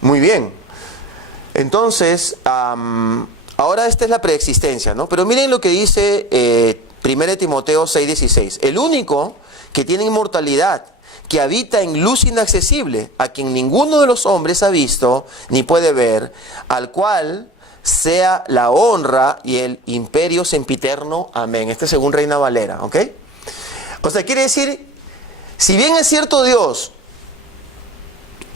Muy bien. Entonces, ahora esta es la preexistencia, ¿no? Pero miren lo que dice 1 Timoteo 6:16. El único que tiene inmortalidad, que habita en luz inaccesible, a quien ninguno de los hombres ha visto ni puede ver, al cual sea la honra y el imperio sempiterno. Amén. Este es según Reina Valera, ¿ok? O sea, quiere decir, si bien es cierto Dios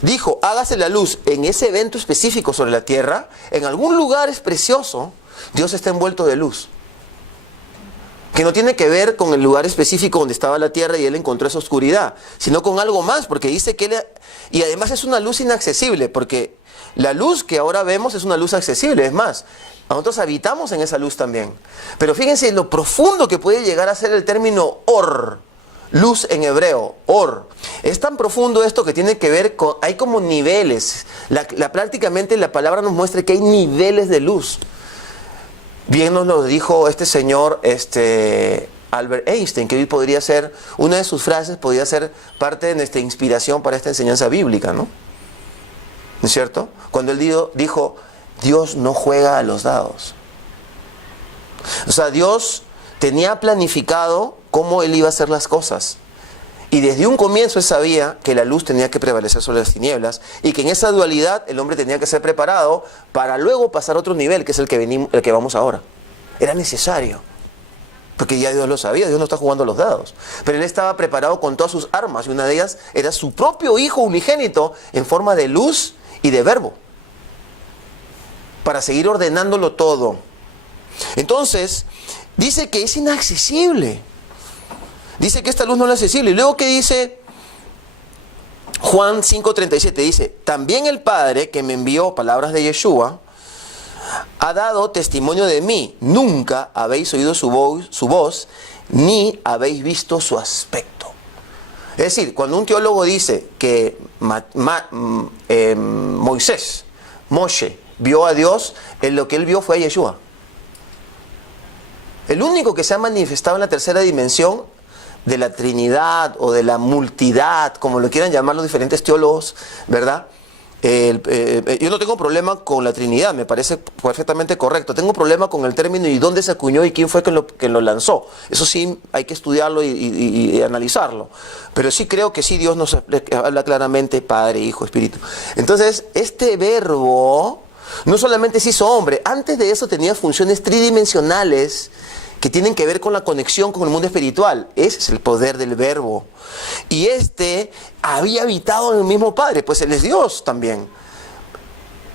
dijo, hágase la luz en ese evento específico sobre la tierra, en algún lugar es precioso, Dios está envuelto de luz. Que no tiene que ver con el lugar específico donde estaba la tierra y él encontró esa oscuridad, sino con algo más, porque dice que él... Y además es una luz inaccesible, porque la luz que ahora vemos es una luz accesible, es más, nosotros habitamos en esa luz también. Pero fíjense lo profundo que puede llegar a ser el término or, luz en hebreo, or. Es tan profundo esto que tiene que ver con... Hay como niveles. Prácticamente la palabra nos muestra que hay niveles de luz. Bien nos lo dijo este señor Albert Einstein, que hoy podría ser, una de sus frases podría ser parte de nuestra inspiración para esta enseñanza bíblica, ¿no? ¿No es cierto? Cuando él dijo, Dios no juega a los dados. O sea, Dios tenía planificado cómo él iba a hacer las cosas. Y desde un comienzo él sabía que la luz tenía que prevalecer sobre las tinieblas y que en esa dualidad el hombre tenía que ser preparado para luego pasar a otro nivel, que es el que vamos ahora. Era necesario, porque ya Dios lo sabía, Dios no está jugando los dados. Pero él estaba preparado con todas sus armas y una de ellas era su propio Hijo unigénito en forma de luz y de verbo, para seguir ordenándolo todo. Entonces, dice que es inaccesible. Dice que esta luz no es accesible. Y luego que dice Juan 5:37, dice, también el Padre que me envió, palabras de Yeshua, ha dado testimonio de mí. Nunca habéis oído su voz, ni habéis visto su aspecto. Es decir, cuando un teólogo dice que Moshe, vio a Dios, lo que él vio fue a Yeshua. El único que se ha manifestado en la tercera dimensión de la Trinidad o de la multidad, como lo quieran llamar los diferentes teólogos, ¿verdad? Yo no tengo problema con la Trinidad, me parece perfectamente correcto. Tengo problema con el término y dónde se acuñó y quién fue quien lo lanzó. Eso sí, hay que estudiarlo y analizarlo. Pero sí creo que sí Dios nos habla claramente Padre, Hijo, Espíritu. Entonces, este verbo no solamente se hizo hombre, antes de eso tenía funciones tridimensionales que tienen que ver con la conexión con el mundo espiritual. Ese es el poder del verbo. Y había habitado en el mismo Padre, pues Él es Dios también.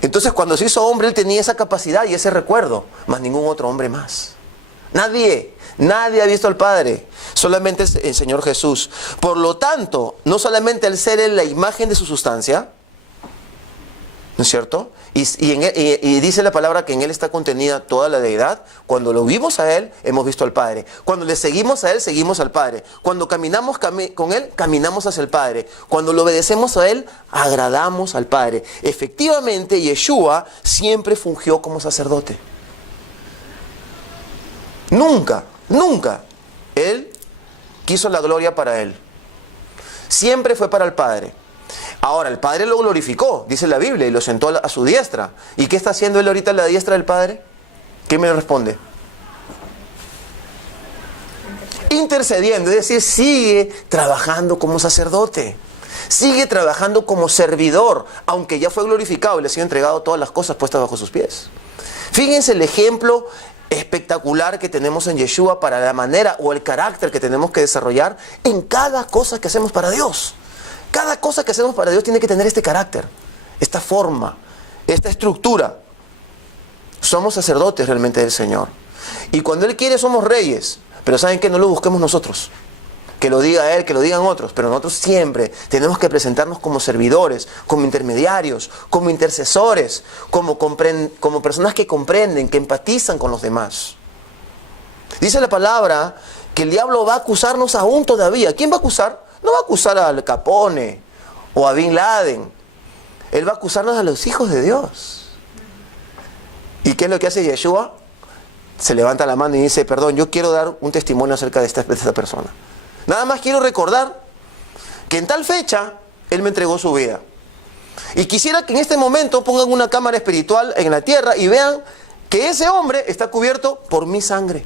Entonces cuando se hizo hombre, Él tenía esa capacidad y ese recuerdo, más ningún otro hombre más. Nadie ha visto al Padre, solamente el Señor Jesús. Por lo tanto, no solamente al ser Él la imagen de su sustancia, ¿no es cierto? Y dice la palabra que en Él está contenida toda la deidad. Cuando lo vimos a Él, hemos visto al Padre. Cuando le seguimos a Él, seguimos al Padre. Cuando caminamos con Él, caminamos hacia el Padre. Cuando lo obedecemos a Él, agradamos al Padre. Efectivamente, Yeshua siempre fungió como sacerdote. Nunca Él quiso la gloria para Él. Siempre fue para el Padre. Ahora, el Padre lo glorificó, dice la Biblia, y lo sentó a su diestra. ¿Y qué está haciendo Él ahorita a la diestra del Padre? ¿Qué me responde? Intercediendo, es decir, sigue trabajando como sacerdote. Sigue trabajando como servidor, aunque ya fue glorificado y le ha sido entregado todas las cosas puestas bajo sus pies. Fíjense el ejemplo espectacular que tenemos en Yeshua para la manera o el carácter que tenemos que desarrollar en cada cosa que hacemos para Dios. Cada cosa que hacemos para Dios tiene que tener este carácter, esta forma, esta estructura. Somos sacerdotes realmente del Señor. Y cuando Él quiere somos reyes. Pero ¿saben qué? No lo busquemos nosotros. Que lo diga Él, que lo digan otros. Pero nosotros siempre tenemos que presentarnos como servidores, como intermediarios, como intercesores, como personas que comprenden, que empatizan con los demás. Dice la palabra que el diablo va a acusarnos aún todavía. ¿Quién va a acusar? No va a acusar a Al Capone o a Bin Laden. Él va a acusarnos a los hijos de Dios. ¿Y qué es lo que hace Yeshua? Se levanta la mano y dice, perdón, yo quiero dar un testimonio acerca de esta persona. Nada más quiero recordar que en tal fecha Él me entregó su vida. Y quisiera que en este momento pongan una cámara espiritual en la tierra y vean que ese hombre está cubierto por mi sangre.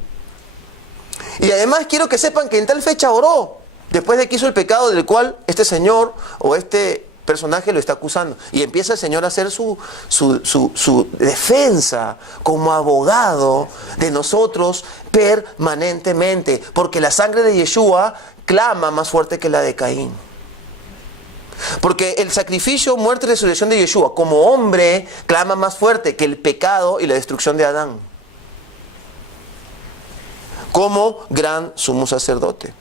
Y además quiero que sepan que en tal fecha oró, después de que hizo el pecado del cual este señor o este personaje lo está acusando. Y empieza el Señor a hacer su defensa como abogado de nosotros permanentemente. Porque la sangre de Yeshua clama más fuerte que la de Caín. Porque el sacrificio, muerte y resurrección de Yeshua como hombre clama más fuerte que el pecado y la destrucción de Adán. Como gran sumo sacerdote.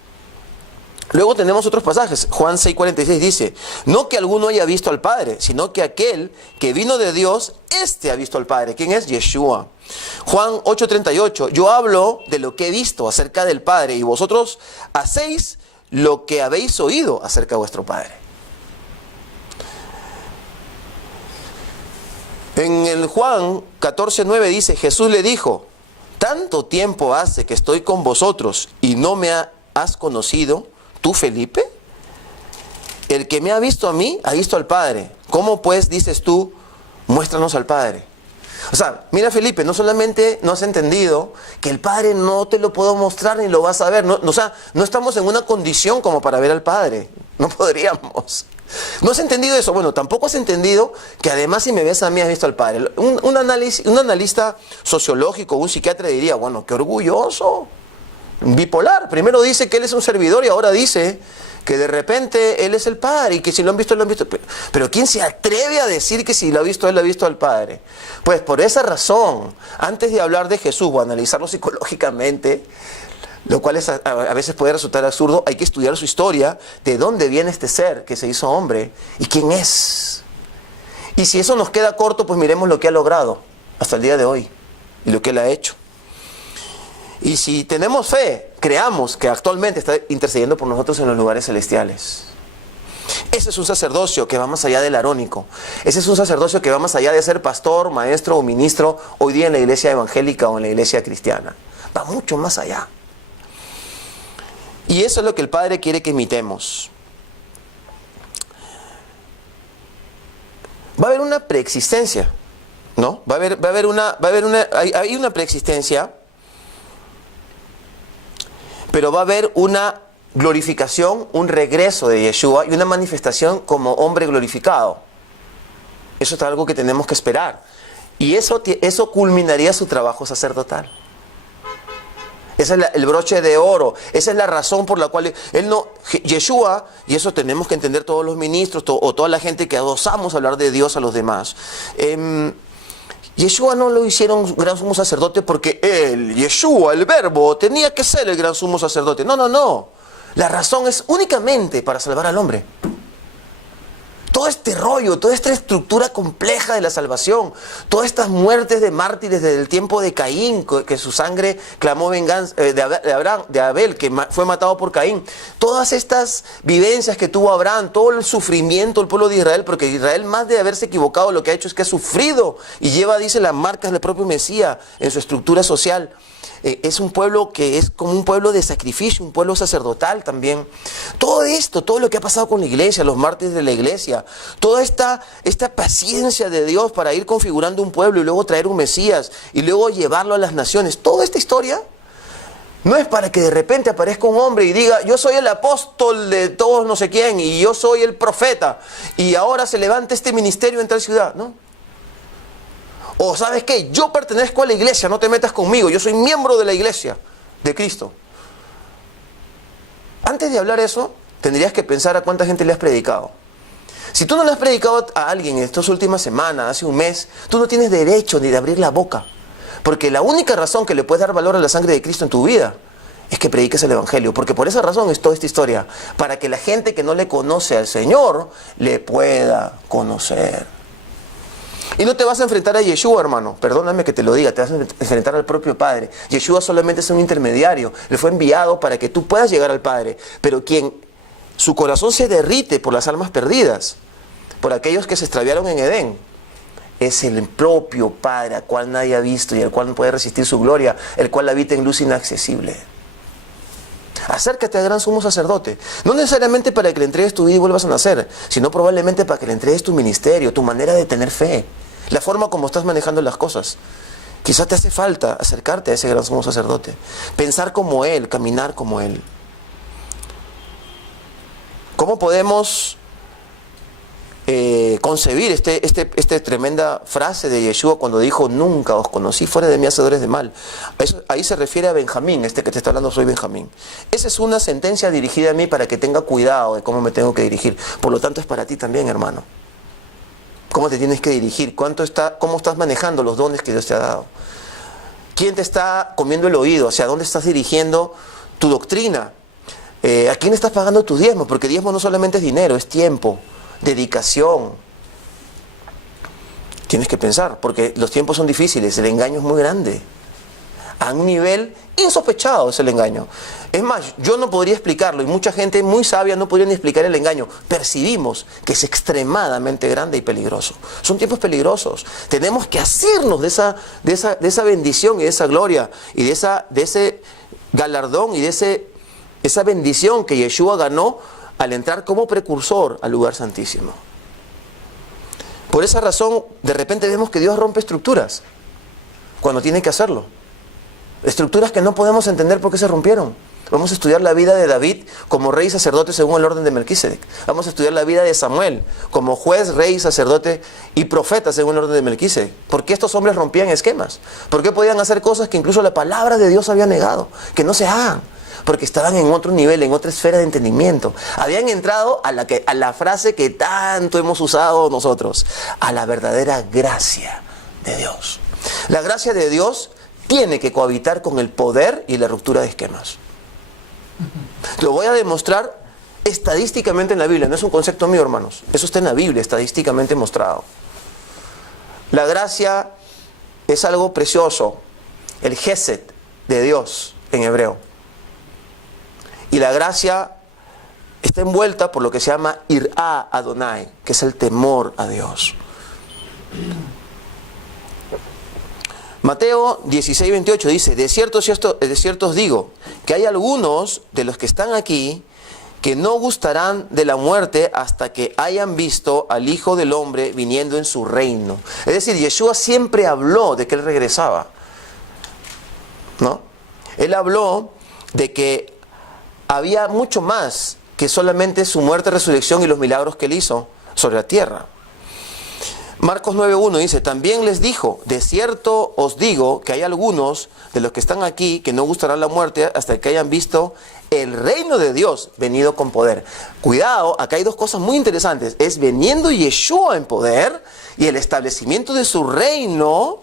Luego tenemos otros pasajes. Juan 6:46 dice: no que alguno haya visto al Padre, sino que aquel que vino de Dios, éste ha visto al Padre. ¿Quién es? Yeshua. Juan 8:38: yo hablo de lo que he visto acerca del Padre, y vosotros hacéis lo que habéis oído acerca de vuestro Padre. En el Juan 14:9 dice: Jesús le dijo: ¿tanto tiempo hace que estoy con vosotros y no me has conocido, tú, Felipe? El que me ha visto a mí, ha visto al Padre. ¿Cómo pues dices tú, muéstranos al Padre? O sea, mira, Felipe, no solamente no has entendido que el Padre no te lo puedo mostrar ni lo vas a ver. O sea, no estamos en una condición como para ver al Padre. No podríamos. ¿No has entendido eso? Bueno, tampoco has entendido que además si me ves a mí has visto al Padre. Un analista sociológico, un psiquiatra diría: bueno, qué orgulloso. Bipolar. Primero dice que él es un servidor y ahora dice que de repente él es el Padre y que si lo han visto, lo han visto. Pero ¿quién se atreve a decir que si lo ha visto él, lo ha visto al Padre? Pues por esa razón, antes de hablar de Jesús o analizarlo psicológicamente, lo cual a veces puede resultar absurdo, hay que estudiar su historia, de dónde viene este ser que se hizo hombre y quién es. Y si eso nos queda corto, pues miremos lo que ha logrado hasta el día de hoy y lo que él ha hecho. Y si tenemos fe, creamos que actualmente está intercediendo por nosotros en los lugares celestiales. Ese es un sacerdocio que va más allá del arónico. Ese es un sacerdocio que va más allá de ser pastor, maestro o ministro hoy día en la iglesia evangélica o en la iglesia cristiana. Va mucho más allá. Y eso es lo que el Padre quiere que imitemos. Va a haber una preexistencia, ¿no? Hay una preexistencia, pero va a haber una glorificación, un regreso de Yeshua y una manifestación como hombre glorificado. Eso es algo que tenemos que esperar. Y eso culminaría su trabajo sacerdotal. Ese es el broche de oro. Esa es la razón por la cual Yeshua, y eso tenemos que entender todos los ministros o toda la gente que osamos hablar de Dios a los demás. Yeshua no lo hicieron gran sumo sacerdote porque él, Yeshua, el verbo, tenía que ser el gran sumo sacerdote. No. La razón es únicamente para salvar al hombre. Todo este rollo, toda esta estructura compleja de la salvación, todas estas muertes de mártires desde el tiempo de Caín, que su sangre clamó venganza, de Abel, que fue matado por Caín, todas estas vivencias que tuvo Abraham, todo el sufrimiento del pueblo de Israel, porque Israel, más de haberse equivocado, lo que ha hecho es que ha sufrido y lleva, dice, las marcas del propio Mesías en su estructura social. Es un pueblo que es como un pueblo de sacrificio, un pueblo sacerdotal también. Todo esto, todo lo que ha pasado con la iglesia, los mártires de la iglesia, toda esta paciencia de Dios para ir configurando un pueblo y luego traer un Mesías y luego llevarlo a las naciones, toda esta historia no es para que de repente aparezca un hombre y diga: yo soy el apóstol de todos no sé quién y yo soy el profeta y ahora se levanta este ministerio en tal ciudad, ¿no? O ¿sabes qué? Yo pertenezco a la iglesia, no te metas conmigo, yo soy miembro de la iglesia de Cristo. Antes de hablar eso, tendrías que pensar a cuánta gente le has predicado. Si tú no le has predicado a alguien en estas últimas semanas, hace un mes, tú no tienes derecho ni de abrir la boca. Porque la única razón que le puedes dar valor a la sangre de Cristo en tu vida es que prediques el Evangelio. Porque por esa razón es toda esta historia. Para que la gente que no le conoce al Señor le pueda conocer. Y no te vas a enfrentar a Yeshua, hermano. Perdóname que te lo diga, te vas a enfrentar al propio Padre. Yeshua solamente es un intermediario. Le fue enviado para que tú puedas llegar al Padre. Pero quien su corazón se derrite por las almas perdidas, por aquellos que se extraviaron en Edén, es el propio Padre, al cual nadie ha visto y al cual no puede resistir su gloria, el cual habita en luz inaccesible. Acércate al gran sumo sacerdote. No necesariamente para que le entregues tu vida y vuelvas a nacer, sino probablemente para que le entregues tu ministerio, tu manera de tener fe, la forma como estás manejando las cosas. Quizás te hace falta acercarte a ese gran sumo sacerdote, pensar como Él, caminar como Él. ¿Cómo podemos concebir esta tremenda frase de Yeshua cuando dijo: nunca os conocí, fuera de mí hacedores de mal? Ahí se refiere a Benjamín, que te está hablando, soy Benjamín. Esa es una sentencia dirigida a mí para que tenga cuidado de cómo me tengo que dirigir. Por lo tanto, es para ti también, hermano. ¿Cómo te tienes que dirigir? ¿Cómo estás manejando los dones que Dios te ha dado? ¿Quién te está comiendo el oído? ¿Hacia dónde estás dirigiendo tu doctrina? ¿A quién estás pagando tus diezmos? Porque diezmo no solamente es dinero, es tiempo, dedicación. Tienes que pensar, porque los tiempos son difíciles, el engaño es muy grande. A un nivel insospechado es el engaño. Es más, yo no podría explicarlo, y mucha gente muy sabia no podría ni explicar el engaño. Percibimos que es extremadamente grande y peligroso. Son tiempos peligrosos. Tenemos que asirnos de esa bendición y de esa gloria, y de ese galardón y de esa bendición que Yeshua ganó al entrar como precursor al lugar santísimo. Por esa razón, de repente vemos que Dios rompe estructuras cuando tiene que hacerlo. Estructuras que no podemos entender por qué se rompieron. Vamos a estudiar la vida de David como rey y sacerdote según el orden de Melquisedec. Vamos a estudiar la vida de Samuel como juez, rey, sacerdote y profeta según el orden de Melquisedec. ¿Por qué estos hombres rompían esquemas? ¿Por qué podían hacer cosas que incluso la palabra de Dios había negado? Que no se hagan. Porque estaban en otro nivel, en otra esfera de entendimiento. Habían entrado a la frase que tanto hemos usado nosotros, a la verdadera gracia de Dios. La gracia de Dios tiene que cohabitar con el poder y la ruptura de esquemas. Lo voy a demostrar estadísticamente en la Biblia. No es un concepto mío, hermanos. Eso está en la Biblia, estadísticamente mostrado. La gracia es algo precioso. El Gesed de Dios en hebreo. Y la gracia está envuelta por lo que se llama Irá Adonai, que es el temor a Dios. Mateo 16:28 dice: de cierto os digo, que hay algunos de los que están aquí que no gustarán de la muerte hasta que hayan visto al Hijo del Hombre viniendo en su reino. Es decir, Yeshua siempre habló de que Él regresaba, ¿no? Él habló de que había mucho más que solamente su muerte, resurrección y los milagros que Él hizo sobre la tierra. Marcos 9:1 dice: también les dijo: de cierto os digo que hay algunos de los que están aquí que no gustarán la muerte hasta que hayan visto el reino de Dios venido con poder. Cuidado, acá hay dos cosas muy interesantes. Es veniendo Yeshua en poder y el establecimiento de su reino,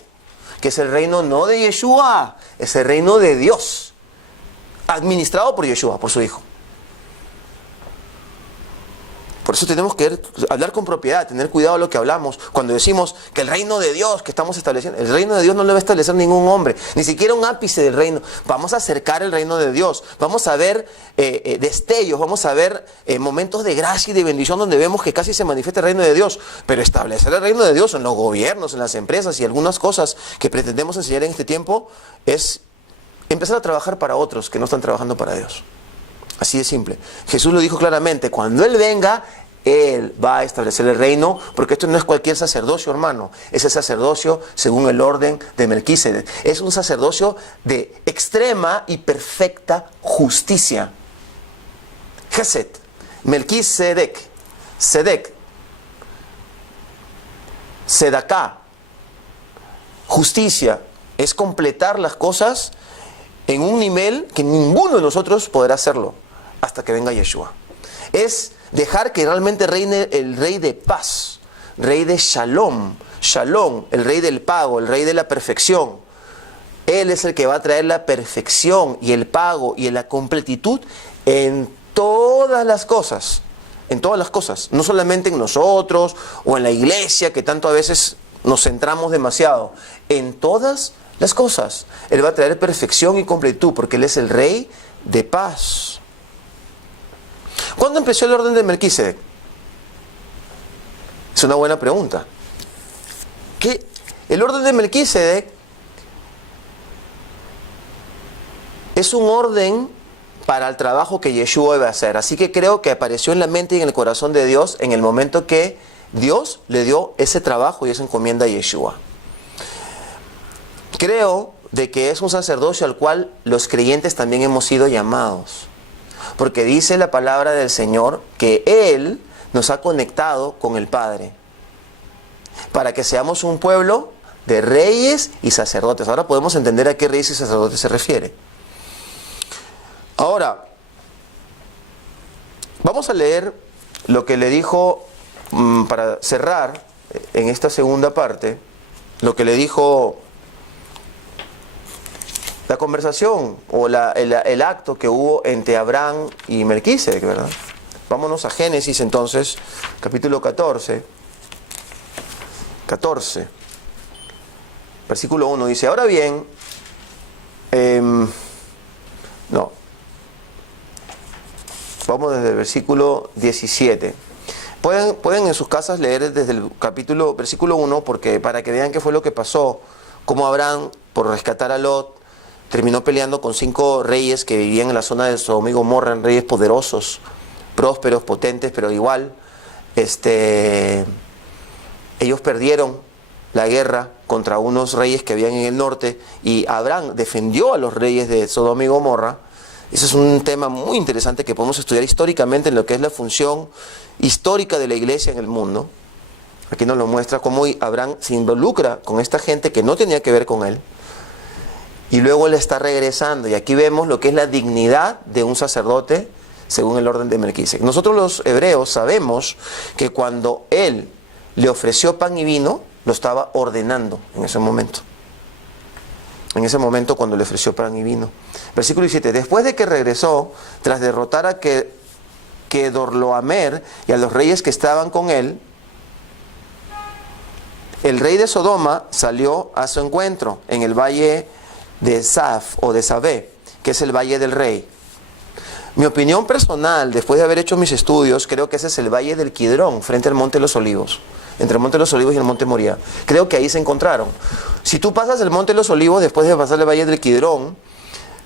que es el reino no de Yeshua, es el reino de Dios, administrado por Yeshua, por su Hijo. Por eso tenemos que hablar con propiedad, tener cuidado de lo que hablamos. Cuando decimos que el reino de Dios que estamos estableciendo, el reino de Dios no lo va a establecer ningún hombre, ni siquiera un ápice del reino. Vamos a acercar el reino de Dios, vamos a ver destellos, vamos a ver momentos de gracia y de bendición donde vemos que casi se manifiesta el reino de Dios. Pero establecer el reino de Dios en los gobiernos, en las empresas y algunas cosas que pretendemos enseñar en este tiempo es empezar a trabajar para otros que no están trabajando para Dios. Así de simple. Jesús lo dijo claramente: cuando Él venga, Él va a establecer el reino, porque esto no es cualquier sacerdocio, hermano. Es el sacerdocio según el orden de Melquisedec. Es un sacerdocio de extrema y perfecta justicia. Gesed, Melquisedec, Sedec, Sedaká. Justicia es completar las cosas en un nivel que ninguno de nosotros podrá hacerlo hasta que venga Yeshua. Es dejar que realmente reine el rey de paz, rey de Shalom, Shalom, el rey del pago, el rey de la perfección. Él es el que va a traer la perfección y el pago y la completitud en todas las cosas, no solamente en nosotros o en la iglesia, que tanto a veces nos centramos demasiado, en todas las cosas. Él va a traer perfección y completitud porque Él es el rey de paz. ¿Cuándo empezó el orden de Melquisedec? Es una buena pregunta. El orden de Melquisedec es un orden para el trabajo que Yeshua iba a hacer. Así que creo que apareció en la mente y en el corazón de Dios en el momento que Dios le dio ese trabajo y esa encomienda a Yeshua. Creo de que es un sacerdocio al cual los creyentes también hemos sido llamados. Porque dice la palabra del Señor que Él nos ha conectado con el Padre. Para que seamos un pueblo de reyes y sacerdotes. Ahora podemos entender a qué reyes y sacerdotes se refiere. Ahora, vamos a leer lo que le dijo, para cerrar en esta segunda parte, lo que le dijo la conversación o el acto que hubo entre Abraham y Melquisedec, ¿verdad? Vámonos a Génesis entonces, capítulo 14, versículo 1, dice, ahora bien, vamos desde el versículo 17. Pueden en sus casas leer desde el versículo 1, porque para que vean qué fue lo que pasó, cómo Abraham, por rescatar a Lot, terminó peleando con 5 reyes que vivían en la zona de Sodoma y Gomorra, reyes poderosos, prósperos, potentes, pero igual, ellos perdieron la guerra contra unos reyes que habían en el norte, y Abraham defendió a los reyes de Sodoma y Gomorra. Ese es un tema muy interesante que podemos estudiar históricamente en lo que es la función histórica de la iglesia en el mundo. Aquí nos lo muestra cómo Abraham se involucra con esta gente que no tenía que ver con él, y luego él está regresando, y aquí vemos lo que es la dignidad de un sacerdote según el orden de Melquisedec. Nosotros los hebreos sabemos que cuando él le ofreció pan y vino, lo estaba ordenando en ese momento. En ese momento cuando le ofreció pan y vino. Versículo 17. Después de que regresó, tras derrotar a Kedorlaomer y a los reyes que estaban con él, el rey de Sodoma salió a su encuentro en el valle de Saf o de Sabé, que es el valle del rey. Mi opinión personal, después de haber hecho mis estudios, creo que ese es el valle del Kidrón, frente al monte de los Olivos. Entre el monte de los Olivos y el monte Moría. Creo que ahí se encontraron. Si tú pasas el monte de los Olivos, después de pasar el valle del Kidrón,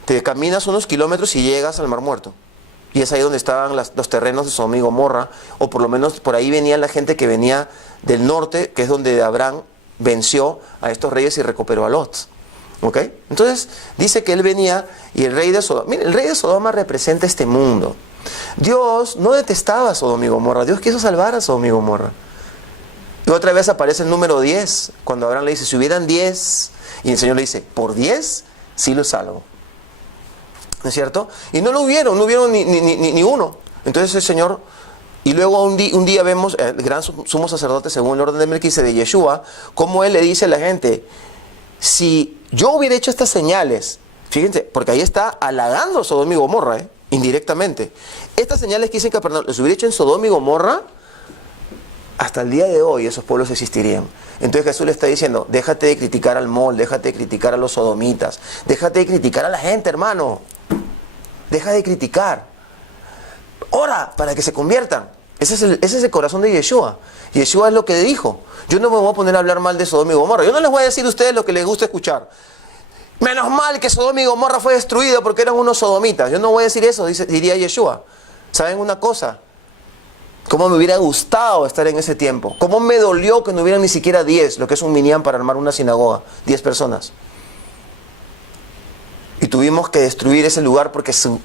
te caminas unos kilómetros y llegas al Mar Muerto. Y es ahí donde estaban los terrenos de Sodoma y Gomorra, o por lo menos por ahí venía la gente que venía del norte, que es donde Abraham venció a estos reyes y recuperó a Lot. ¿Ok? Entonces dice que él venía y el rey de Sodoma... Mire, el rey de Sodoma representa este mundo. Dios no detestaba a Sodoma y Gomorra. Dios quiso salvar a Sodoma y Gomorra. Y otra vez aparece el número 10, cuando Abraham le dice, si hubieran 10, y el Señor le dice, por 10, sí lo salvo. ¿No es cierto? Y no hubieron ni uno. Entonces el Señor, y luego un día vemos el gran sumo sacerdote, según el orden de Melquisedec, de Yeshua, cómo él le dice a la gente, si yo hubiera hecho estas señales, fíjense, porque ahí está halagando a Sodoma y Gomorra, indirectamente. Estas señales que dicen que perdón, los hubiera hecho en Sodoma y Gomorra, hasta el día de hoy esos pueblos existirían. Entonces Jesús le está diciendo, déjate de criticar al mol, déjate de criticar a los sodomitas, déjate de criticar a la gente, hermano. Deja de criticar. Ora para que se conviertan. Ese es el corazón de Yeshua. Yeshua es lo que dijo. Yo no me voy a poner a hablar mal de Sodoma y Gomorra. Yo no les voy a decir a ustedes lo que les gusta escuchar. Menos mal que Sodoma y Gomorra fue destruido porque eran unos sodomitas. Yo no voy a decir eso, diría Yeshua. ¿Saben una cosa? Cómo me hubiera gustado estar en ese tiempo. Cómo me dolió que no hubieran ni siquiera 10, lo que es un minyan para armar una sinagoga. 10 personas. Y tuvimos que destruir ese lugar porque su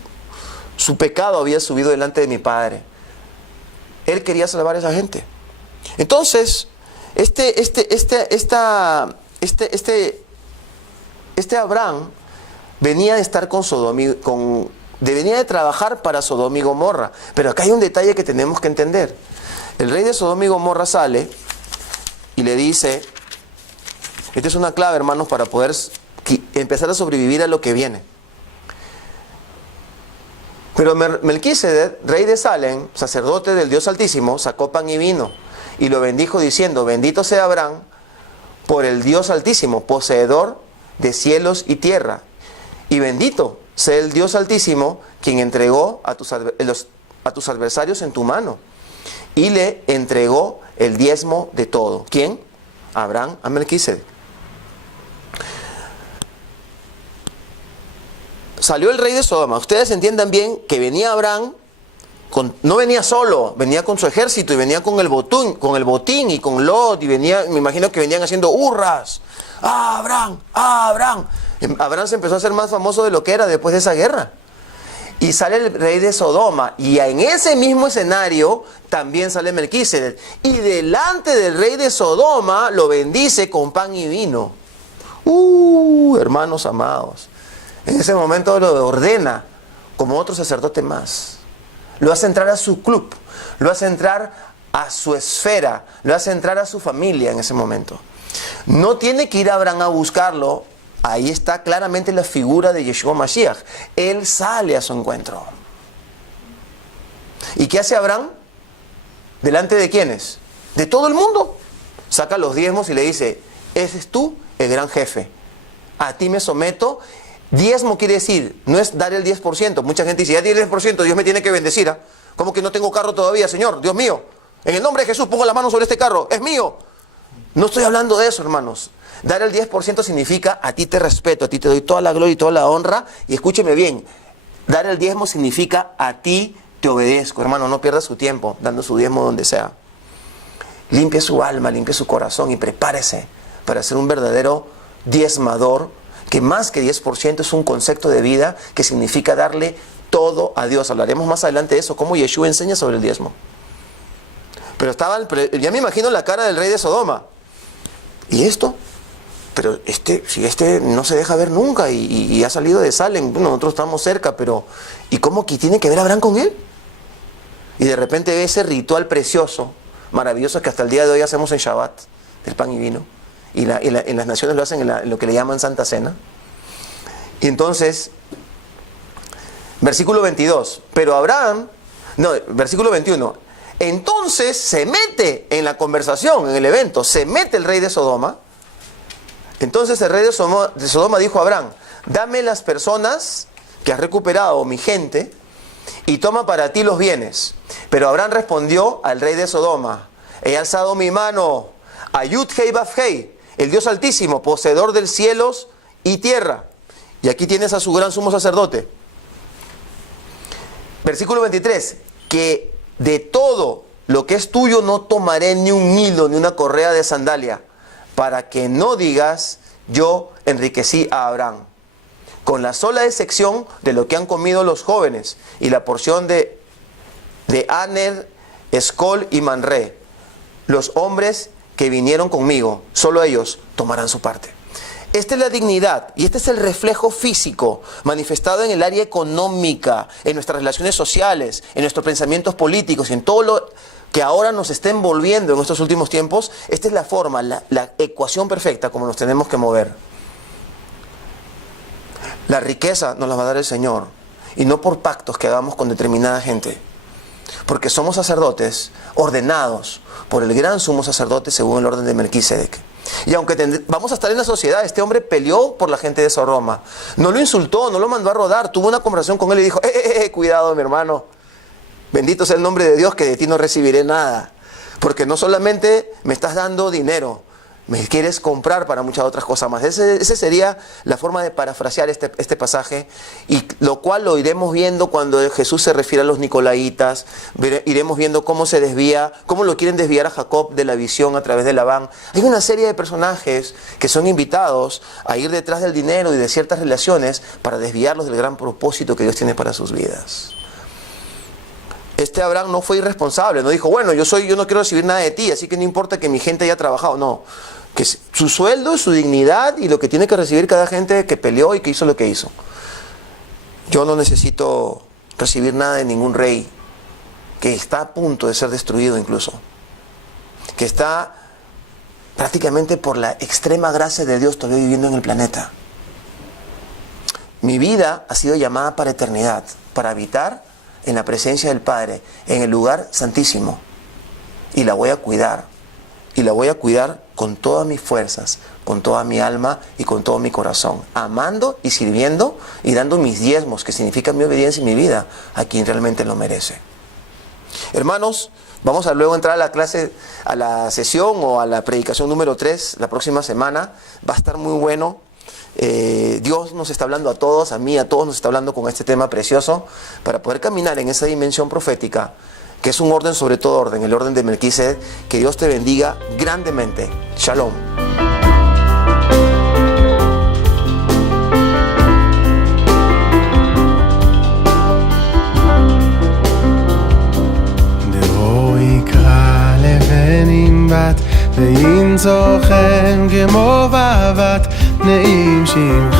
pecado había subido delante de mi Padre. Él quería salvar a esa gente. Entonces, Abraham venía de estar con Sodoma venía de trabajar para Sodoma y Gomorra. Pero acá hay un detalle que tenemos que entender. El rey de Sodoma y Gomorra sale y le dice, esta es una clave, hermanos, para poder empezar a sobrevivir a lo que viene. Pero Melquisedec, rey de Salem, sacerdote del Dios Altísimo, sacó pan y vino y lo bendijo diciendo, bendito sea Abraham por el Dios Altísimo, poseedor de cielos y tierra. Y bendito sea el Dios Altísimo, quien entregó a tus adversarios en tu mano. Y le entregó el diezmo de todo. ¿Quién? Abraham a Melquisedec. salió el rey de Sodoma, ustedes entiendan bien que venía Abraham, no venía solo, venía con su ejército y venía con el botín y con Lot, y venía, me imagino que venían haciendo hurras. ¡Ah, Abraham! ¡Ah, Abraham! Abraham se empezó a hacer más famoso de lo que era después de esa guerra. Y sale el rey de Sodoma, y en ese mismo escenario también sale Melquisedec. Y delante del rey de Sodoma lo bendice con pan y vino. Hermanos amados. En ese momento lo ordena como otro sacerdote más. Lo hace entrar a su club, lo hace entrar a su esfera, lo hace entrar a su familia en ese momento. No tiene que ir a Abraham a buscarlo. Ahí está claramente la figura de Yeshua Mashiach. Él sale a su encuentro. ¿Y qué hace Abraham? ¿Delante de quiénes? De todo el mundo. Saca los diezmos y le dice, ese es tú el gran jefe. A ti me someto. Diezmo quiere decir, no es dar el 10%. Mucha gente dice, ya di el 10%, Dios me tiene que bendecir. ¿Ah? ¿Cómo que no tengo carro todavía, Señor? Dios mío, en el nombre de Jesús pongo la mano sobre este carro, es mío. No estoy hablando de eso, hermanos. Dar el 10% significa, a ti te respeto, a ti te doy toda la gloria y toda la honra. Y escúcheme bien, dar el diezmo significa, a ti te obedezco. Hermano, no pierda su tiempo dando su diezmo donde sea. Limpie su alma, limpie su corazón y prepárese para ser un verdadero diezmador, que más que 10% es un concepto de vida que significa darle todo a Dios. Hablaremos más adelante de eso, cómo Yeshua enseña sobre el diezmo. Pero ya me imagino la cara del rey de Sodoma. ¿Y esto? Pero si este no se deja ver nunca y ha salido de Salem, bueno, nosotros estamos cerca, pero ¿y cómo que tiene que ver Abraham con él? Y de repente ve ese ritual precioso, maravilloso, que hasta el día de hoy hacemos en Shabbat, del pan y vino, y en las naciones lo hacen en lo que le llaman Santa Cena. Y entonces, versículo 22, versículo 21, entonces se mete en la conversación, en el evento, se mete el rey de Sodoma. Entonces el rey de Sodoma dijo a Abraham, dame las personas que has recuperado, mi gente, y toma para ti los bienes. Pero Abraham respondió al rey de Sodoma, he alzado mi mano a Yud-Hei Vav-Hei, el Dios Altísimo, poseedor del cielos y tierra. Y aquí tienes a su gran sumo sacerdote. Versículo 23, que de todo lo que es tuyo no tomaré ni un hilo ni una correa de sandalia, para que no digas, yo enriquecí a Abraham. Con la sola excepción de lo que han comido los jóvenes y la porción de Aner, Escol y Manré, los hombres que vinieron conmigo, solo ellos tomarán su parte. Esta es la dignidad y este es el reflejo físico manifestado en el área económica, en nuestras relaciones sociales, en nuestros pensamientos políticos y en todo lo que ahora nos está envolviendo en estos últimos tiempos. Esta es la forma, la ecuación perfecta como nos tenemos que mover. La riqueza nos la va a dar el Señor, y no por pactos que hagamos con determinada gente, porque somos sacerdotes ordenados por el gran sumo sacerdote según el orden de Melquisedec. Y aunque vamos a estar en la sociedad, este hombre peleó por la gente de Sodoma, no lo insultó, no lo mandó a rodar, tuvo una conversación con él y dijo, cuidado mi hermano, bendito sea el nombre de Dios, que de ti no recibiré nada, porque no solamente me estás dando dinero, me quieres comprar para muchas otras cosas más. Esa sería la forma de parafrasear este pasaje, y lo cual lo iremos viendo cuando Jesús se refiere a los nicolaitas. Iremos viendo cómo se desvía, cómo lo quieren desviar a Jacob de la visión a través de Labán. Hay una serie de personajes que son invitados a ir detrás del dinero y de ciertas relaciones para desviarlos del gran propósito que Dios tiene para sus vidas. Este Abraham no fue irresponsable, no dijo, bueno, yo no quiero recibir nada de ti, así que no importa que mi gente haya trabajado. No, que su sueldo, su dignidad y lo que tiene que recibir cada gente que peleó y que hizo lo que hizo. Yo no necesito recibir nada de ningún rey que está a punto de ser destruido incluso, que está prácticamente por la extrema gracia de Dios todavía viviendo en el planeta. Mi vida ha sido llamada para eternidad, para habitar en la presencia del Padre, en el lugar santísimo, y la voy a cuidar, y la voy a cuidar con todas mis fuerzas, con toda mi alma y con todo mi corazón, amando y sirviendo y dando mis diezmos, que significan mi obediencia y mi vida, a quien realmente lo merece. Hermanos, vamos a luego entrar a la clase, a la sesión o a la predicación número 3 la próxima semana. Va a estar muy bueno. Dios nos está hablando a todos, a mí, a todos nos está hablando con este tema precioso para poder caminar en esa dimensión profética, que es un orden sobre todo orden, el orden de Melquisedec. Que Dios te bendiga grandemente. Shalom. ואין צוחן כמו בבת נעים שמך